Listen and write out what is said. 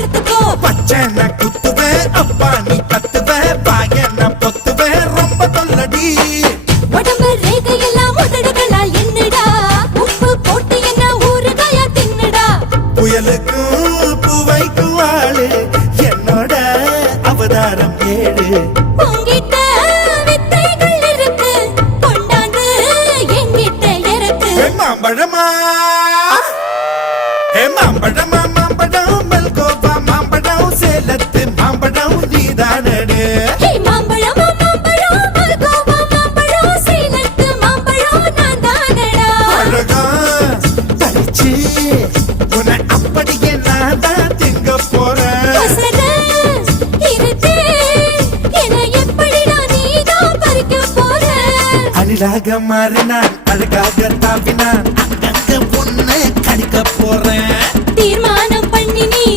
அறுத்துக்கோ. பச்சனை குத்துவேன் அப்பா நீ கத்துவேன் பாயன பொத்துவேன் ரொம்ப தொல்லடி. உடம்பு ரேகையெல்லாம் உதடுகளால் என்னடா உப்பு போட்டு என்ன ஊறுகாயா தின்னுடா. புயலுக்கும் பூவைக்கும் ஆளு என்னோட அவதாரம் ஏழு. உங்கிட்ட வித்தைகள் இருக்கு கொண்டாந்து எங்கிட்ட இருக்கு. மாம்பழமா மாம்பழமா மாம்பழம் மல்கோவா மாம்பழம் சேலத்து மாம்பழம் நீதானே. மாம்பழம் மாம்பழம் மல்கோவா மாம்பழம் சேலத்து மாம்பழம் நான் தானடா. அழகா பறிச்சு உன்னை அப்படியே நான் தான் திங்க போறேன். அழகாக மாறினான் அழகாக தாவினான் அங்கங்க பொண்ணு கடிக்க போறேன்.